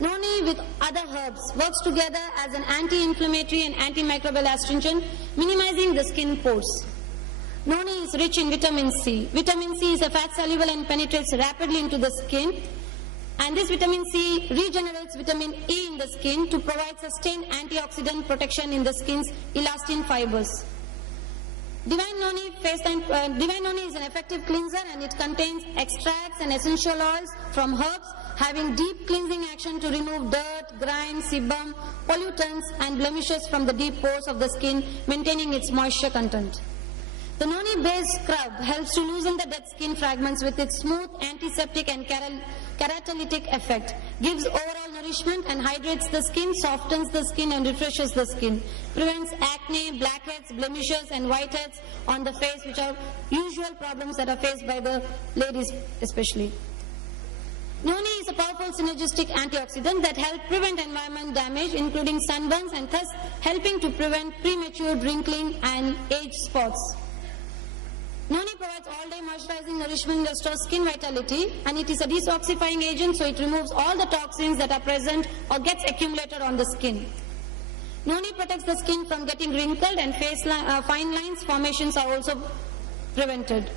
Noni with other herbs works together as an anti-inflammatory and antimicrobial astringent, minimizing the skin pores. Noni is rich in vitamin C. Vitamin C is a fat soluble and penetrates rapidly into the skin. And this vitamin C regenerates vitamin E in the skin to provide sustained antioxidant protection in the skin's elastin fibers. Divine Noni is an effective cleanser, and it contains extracts and essential oils from herbs having deep cleansing action to remove dirt, grime, sebum, pollutants and blemishes from the deep pores of the skin, maintaining its moisture content. The Noni-based scrub helps to loosen the dead skin fragments with its smooth antiseptic and keratolytic effect, gives overall nourishment and hydrates the skin, softens the skin and refreshes the skin, prevents acne, blackheads, blemishes and whiteheads on the face, which are usual problems that are faced by the ladies especially. Noni is a powerful synergistic antioxidant that helps prevent environment damage, including sunburns, and thus helping to prevent premature wrinkling and age spots. Noni provides all-day moisturizing nourishment, restores skin vitality, and it is a detoxifying agent, so it removes all the toxins that are present or gets accumulated on the skin. Noni protects the skin from getting wrinkled, and fine lines formations are also prevented.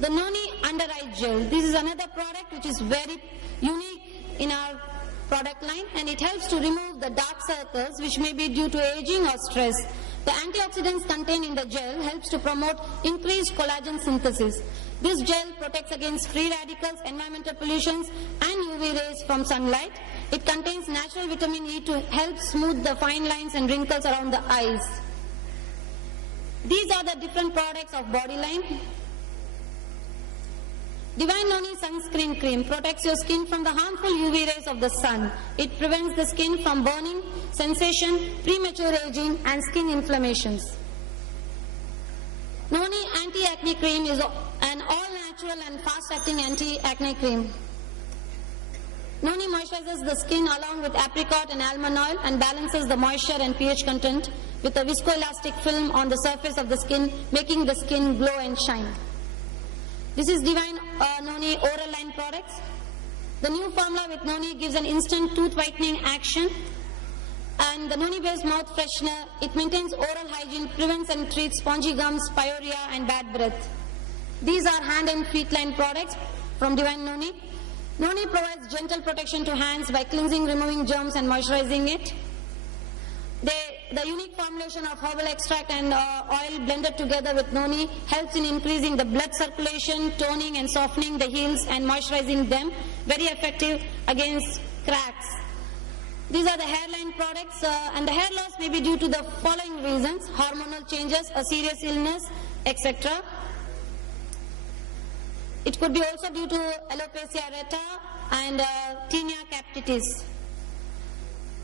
The Noni Under Eye Gel. This is another product which is very unique in our product line, and it helps to remove the dark circles which may be due to aging or stress. The antioxidants contained in the gel helps to promote increased collagen synthesis. This gel protects against free radicals, environmental pollutions and UV rays from sunlight. It contains natural vitamin E to help smooth the fine lines and wrinkles around the eyes. These are the different products of Bodyline. Divine Noni Sunscreen Cream protects your skin from the harmful UV rays of the sun. It prevents the skin from burning, sensation, premature aging and skin inflammations. Noni Anti-Acne Cream is an all-natural and fast-acting anti-acne cream. Noni moisturizes the skin along with apricot and almond oil and balances the moisture and pH content with a viscoelastic film on the surface of the skin, making the skin glow and shine. This is Divine Noni Oral Line products. The new formula with Noni gives an instant tooth whitening action, and the Noni based mouth freshener, it maintains oral hygiene, prevents and treats spongy gums, pyorrhea and bad breath. These are hand and feet line products from Divine Noni. Noni provides gentle protection to hands by cleansing, removing germs and moisturizing it. The unique formulation of herbal extract and oil blended together with Noni helps in increasing the blood circulation, toning and softening the heels and moisturizing them. Very effective against cracks. These are the hairline products, and the hair loss may be due to the following reasons: hormonal changes, a serious illness, etc. It could be also due to alopecia areata and tinea capitis.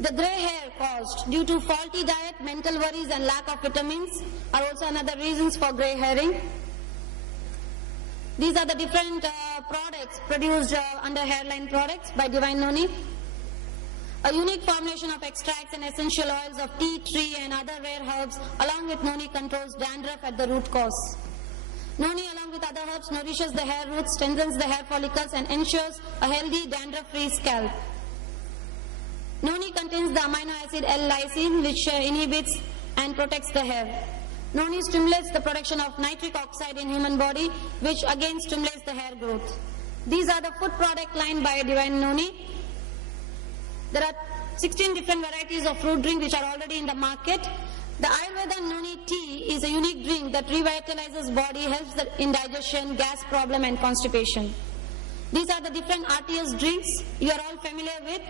The grey hair caused due to faulty diet, mental worries and lack of vitamins are also another reasons for grey hairing. These are the different products produced under hairline products by Divine Noni. A unique formulation of extracts and essential oils of tea tree and other rare herbs along with Noni controls dandruff at the root cause. Noni along with other herbs nourishes the hair roots, strengthens the hair follicles and ensures a healthy dandruff-free scalp. Noni contains the amino acid L-lysine, which inhibits and protects the hair. Noni stimulates the production of nitric oxide in human body, which again stimulates the hair growth. These are the food product line by Divine Noni. There are 16 different varieties of fruit drink which are already in the market. The Ayurveda Noni tea is a unique drink that revitalizes body, helps in digestion, gas problem and constipation. These are the different RTS drinks you are all familiar with.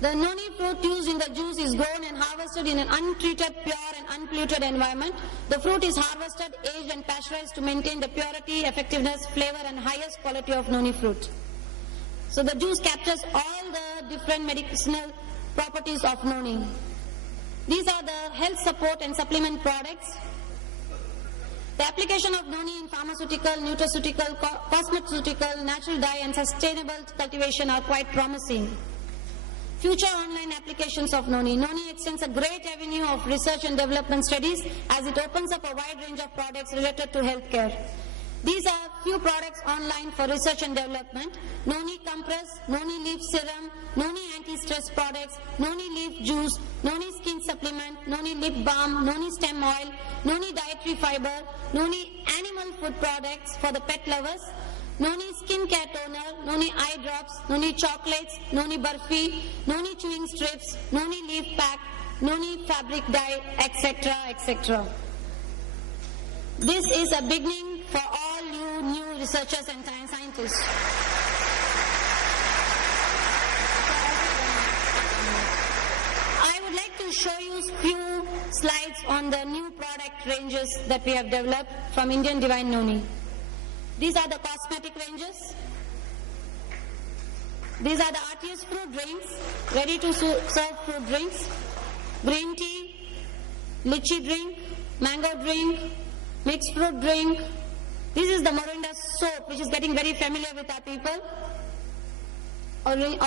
The Noni fruit used in the juice is grown and harvested in an untreated, pure and unpolluted environment. The fruit is harvested, aged and pasteurized to maintain the purity, effectiveness, flavor and highest quality of Noni fruit. So the juice captures all the different medicinal properties of Noni. These are the health support and supplement products. The application of Noni in pharmaceutical, nutraceutical, cosmeceutical, natural dye and sustainable cultivation are quite promising. Future online applications of Noni. Noni extends a great avenue of research and development studies as it opens up a wide range of products related to healthcare. These are few products online for research and development. Noni compress, Noni leaf serum, Noni anti-stress products, Noni leaf juice, Noni skin supplement, Noni lip balm, Noni stem oil, Noni dietary fiber, Noni animal food products for the pet lovers, Noni skin care toner, Noni eye drops, Noni chocolates, Noni burfi, Noni chewing strips, Noni leaf pack, Noni fabric dye, etc., etc. This is a beginning for all you new researchers and scientists. I would like to show you a few slides on the new product ranges that we have developed from Indian Divine Noni. These are the cosmetic ranges. These are the RTS fruit drinks, ready to serve fruit drinks, green tea, lychee drink, mango drink, mixed fruit drink. This is the Morinda soap, which is getting very familiar with our people. Orange